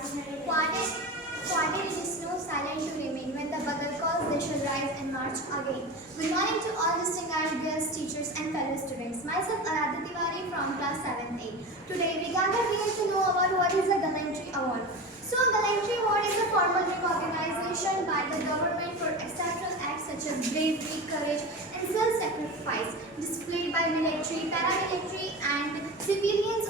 Quiet is the snow, silent to remain. When the bugle calls, they shall rise and march again. Good morning to all distinguished guests, teachers and fellow students. Myself, Aradhya Tiwari from class 7th A. Today, we gather here to know about what is the Gallantry Award. So, Gallantry Award is a formal recognition by the government for exceptional acts such as bravery, courage, and self-sacrifice displayed by military, paramilitary, and civilians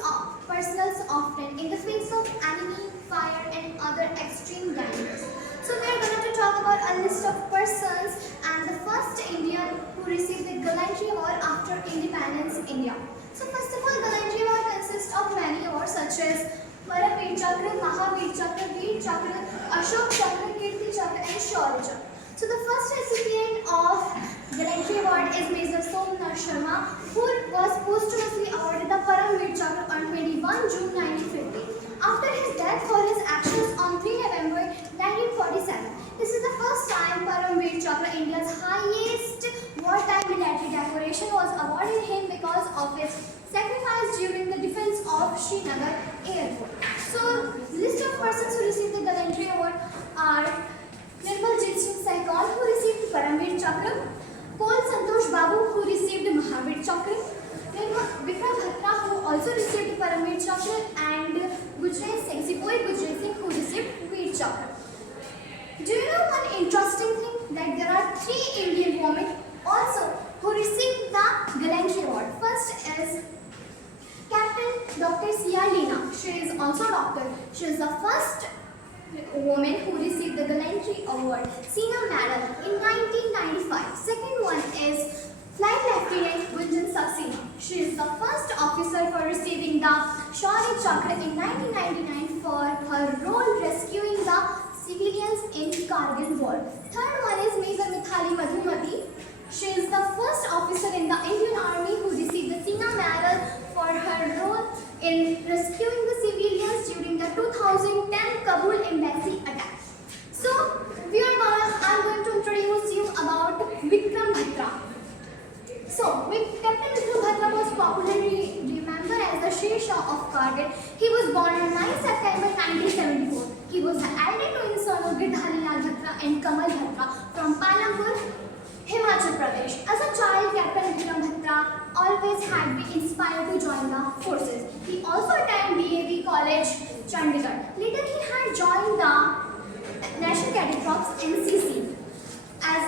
personnel often in the face of enemy fire and other extreme dangers. So we are going to talk about a list of persons and the first Indian who received the Gallantry Award after independence India. So first of all, Gallantry Award consists of many awards such as Paramveer Chakra, Mahavir Chakra, Veer Chakra, Ashok Chakra, Kirti Chakra and Shaurya Chakra. So the first recipient of Gallantry Award is Major Somnath Sharma, who was posthumously awarded the Paramveer Chakra on 21 June 1950 after his death for his actions on 3 November 1947. This is the first time Paramveer Chakra, India's highest wartime military decoration, was awarded him because of his sacrifice during the defense of Srinagar airport. So, list of persons who received the Gallantry Award are Nirmaljit Singh Saigal, who received Paramveer Chakra, Kol Santosh Babu, who received Mahavir Chakra, Vikram Bhatra, who also received Paramveer Chakra, and Sipoi Gujral Singh, who received Veer Chakra. Do you know one interesting thing? That there are 3 Indian women also who received the Gallantry Award. First is Captain Dr. Sia Lina. She is also a doctor. She is the first woman who received the Gallantry Award, Sina Medal, in 1995. Second one is Flight Lieutenant Gunjan Saxena. She is the first officer for receiving the Shaurya Chakra in 1999 for her role rescuing the civilians in Kargil War. Third one is Major Mithali Madhumati. She is the first officer in the Indian Army who received the Sina Medal for her role in rescuing the civilians during the 2010 Kabul embassy attack. So, I'm going to introduce you about Vikram Bhatra. So, Captain Vikram Bhatra was popularly remembered as the Sher Shah of Kargil. He was born on 9 September 1974. He was the elder twin son of Girdhalilal Bhatra and Kamal Bhatra from Palampur, Himachal Pradesh. As a child, Captain Vikram Bhatra always had been inspired to join the forces. He also attended DAV College, Chandigarh. Later, he had joined the National Cadet Corps (NCC). As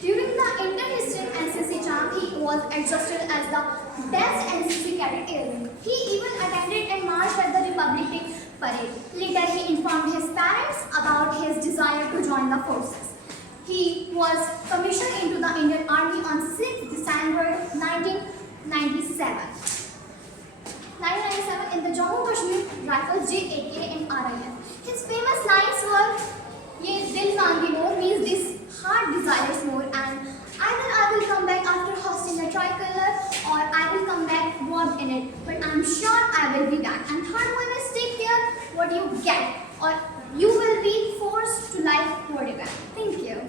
during the inter-district NCC camp, he was adjusted as the best NCC cadet airman. He even attended and marched at the Republic Parade. Later, he informed his parents about his desire to join the forces. He was commissioned into the Indian Army on 6 December 1997. In the Jammu Kashmir Rifles JAK and RIF. His famous lines were, "Ye dil maange more," means this heart desires more, and either I will come back after hosting a tricolor or I will come back warped in it, but I'm sure I will be back. And third one is, take care what you get or you will be forced to like what you get. Thank you.